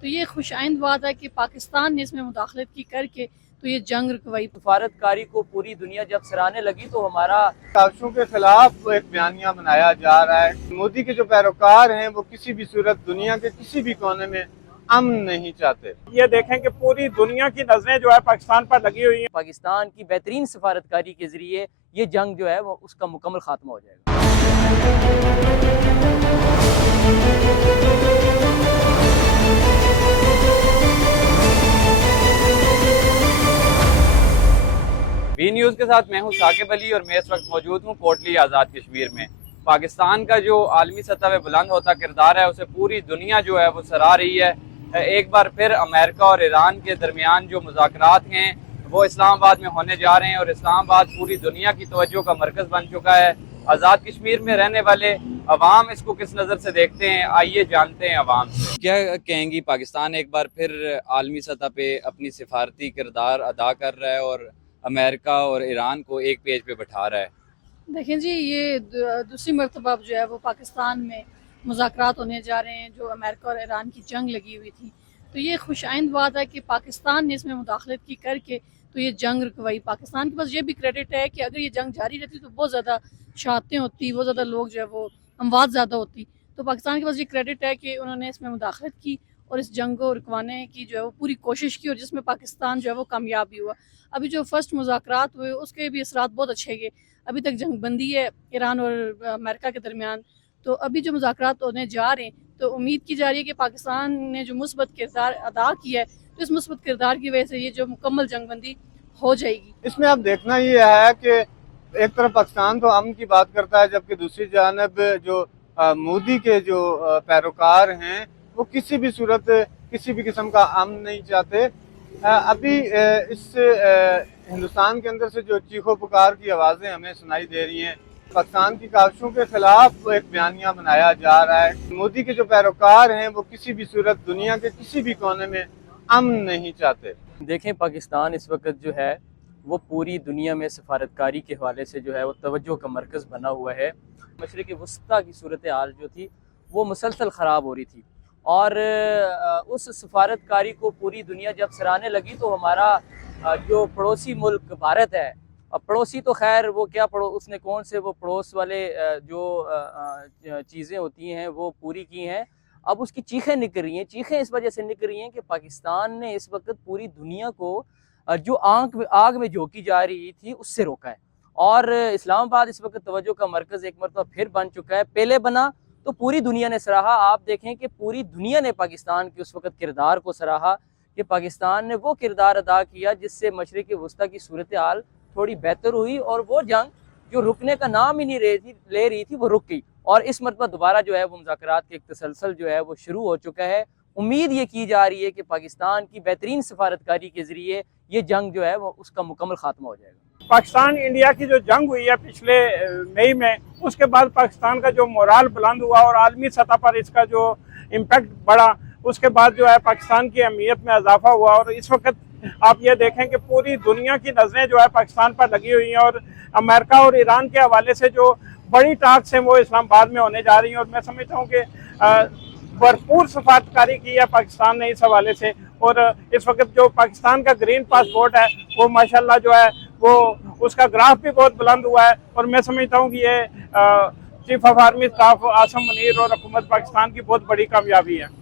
تو یہ خوش آئند بات ہے کہ پاکستان نے اس میں مداخلت کی کر کے تو یہ جنگ رکوائی۔ سفارتکاری کو پوری دنیا جب سراہنے لگی تو ہمارا سازشوں کے خلاف ایک بیانیہ بنایا جا رہا ہے۔ مودی کے جو پیروکار ہیں وہ کسی بھی صورت دنیا کے کسی بھی کونے میں امن نہیں چاہتے۔ یہ دیکھیں کہ پوری دنیا کی نظریں جو ہے پاکستان پر لگی ہوئی ہیں۔ پاکستان کی بہترین سفارتکاری کے ذریعے یہ جنگ جو ہے وہ اس کا مکمل خاتمہ ہو جائے گا۔ بی نیوز کے ساتھ میں ہوں ثاقب علی اور میں اس وقت موجود ہوں کوٹلی آزاد کشمیر میں۔ پاکستان کا جو عالمی سطح پہ بلند ہوتا کردار ہے اسے پوری دنیا جو ہے وہ سراہ رہی ہے۔ ایک بار پھر امریکہ اور ایران کے درمیان جو مذاکرات ہیں وہ اسلام آباد میں ہونے جا رہے ہیں اور اسلام آباد پوری دنیا کی توجہ کا مرکز بن چکا ہے۔ آزاد کشمیر میں رہنے والے عوام اس کو کس نظر سے دیکھتے ہیں، آئیے جانتے ہیں عوام سے۔ کیا کہیں گی، پاکستان ایک بار پھر عالمی سطح پہ اپنی سفارتی کردار ادا کر رہا ہے اور امریکہ اور ایران کو ایک پیج پہ بٹھا رہا ہے؟ دیکھیں جی، یہ دوسری مرتبہ جو ہے وہ پاکستان میں مذاکرات ہونے جا رہے ہیں جو امریکہ اور ایران کی جنگ لگی ہوئی تھی، تو یہ خوش آئند بات ہے کہ پاکستان نے اس میں مداخلت کی کر کے تو یہ جنگ رکوائی۔ پاکستان کے پاس یہ بھی کریڈٹ ہے کہ اگر یہ جنگ جاری رہتی تو بہت زیادہ شہادتیں ہوتی، بہت زیادہ لوگ جو ہے وہ اموات زیادہ ہوتی، تو پاکستان کے پاس یہ کریڈٹ ہے کہ انہوں نے اس میں مداخلت کی اور اس جنگ کو رکوانے کی جو ہے وہ پوری کوشش کی اور جس میں پاکستان جو ہے وہ کامیاب بھی ہوا۔ ابھی جو فرسٹ مذاکرات ہوئے اس کے بھی اثرات بہت اچھے گئے۔ ابھی تک جنگ بندی ہے ایران اور امریکہ کے درمیان، تو ابھی جو مذاکرات ہونے جا رہے ہیں تو امید کی جا رہی ہے کہ پاکستان نے جو مثبت کردار ادا کیا ہے تو اس مثبت کردار کی وجہ سے یہ جو مکمل جنگ بندی ہو جائے گی۔ اس میں اب دیکھنا یہ ہے کہ ایک طرف پاکستان تو امن کی بات کرتا ہے جبکہ دوسری جانب جو مودی کے جو پیروکار ہیں وہ کسی بھی صورت کسی بھی قسم کا امن نہیں چاہتے۔ ابھی اس ہندوستان کے اندر سے جو چیخ و پکار کی آوازیں ہمیں سنائی دے رہی ہیں، پاکستان کی کاوشوں کے خلاف ایک بیانیہ بنایا جا رہا ہے۔ مودی کے جو پیروکار ہیں وہ کسی بھی صورت دنیا کے کسی بھی کونے میں امن نہیں چاہتے۔ دیکھیں، پاکستان اس وقت جو ہے وہ پوری دنیا میں سفارتکاری کے حوالے سے جو ہے وہ توجہ کا مرکز بنا ہوا ہے۔ مشرق وسطیٰ کی صورتحال جو تھی وہ مسلسل خراب ہو رہی تھی اور اس سفارتکاری کو پوری دنیا جب سراہنے لگی تو ہمارا جو پڑوسی ملک بھارت ہے، پڑوسی تو خیر وہ کیا اس نے کون سے وہ پڑوس والے جو چیزیں ہوتی ہیں وہ پوری کی ہیں، اب اس کی چیخیں نکل رہی ہیں۔ چیخیں اس وجہ سے نکل رہی ہیں کہ پاکستان نے اس وقت پوری دنیا کو جو آگ میں جھونکی جا رہی تھی اس سے روکا ہے اور اسلام آباد اس وقت توجہ کا مرکز ایک مرتبہ پھر بن چکا ہے۔ پہلے بنا تو پوری دنیا نے سراہا۔ آپ دیکھیں کہ پوری دنیا نے پاکستان کے اس وقت کردار کو سراہا کہ پاکستان نے وہ کردار ادا کیا جس سے مشرق وسطیٰ کی صورتحال تھوڑی بہتر ہوئی اور وہ جنگ جو رکنے کا نام ہی نہیں لے رہی تھی وہ رک گئی اور اس مرتبہ دوبارہ جو ہے وہ مذاکرات کے ایک تسلسل جو ہے وہ شروع ہو چکا ہے۔ امید یہ کی جا رہی ہے کہ پاکستان کی بہترین سفارتکاری کے ذریعے یہ جنگ جو ہے وہ اس کا مکمل خاتمہ ہو جائے گا۔ پاکستان انڈیا کی جو جنگ ہوئی ہے پچھلے مئی میں، اس کے بعد پاکستان کا جو مورال بلند ہوا اور عالمی سطح پر اس کا جو امپیکٹ بڑھا، اس کے بعد جو ہے پاکستان کی اہمیت میں اضافہ ہوا اور اس وقت آپ یہ دیکھیں کہ پوری دنیا کی نظریں جو ہے پاکستان پر لگی ہوئی ہیں اور امریکہ اور ایران کے حوالے سے جو بڑی ٹاکس ہیں وہ اسلام آباد میں ہونے جا رہی ہیں اور میں سمجھتا ہوں کہ بھرپور سفارتکاری کی ہے پاکستان نے اس حوالے سے اور اس وقت جو پاکستان کا گرین پاسپورٹ ہے وہ ماشاءاللہ جو ہے وہ اس کا گراف بھی بہت بلند ہوا ہے اور میں سمجھتا ہوں کہ یہ chief of army staff Asim Munir اور حکومت پاکستان کی بہت بڑی کامیابی ہے۔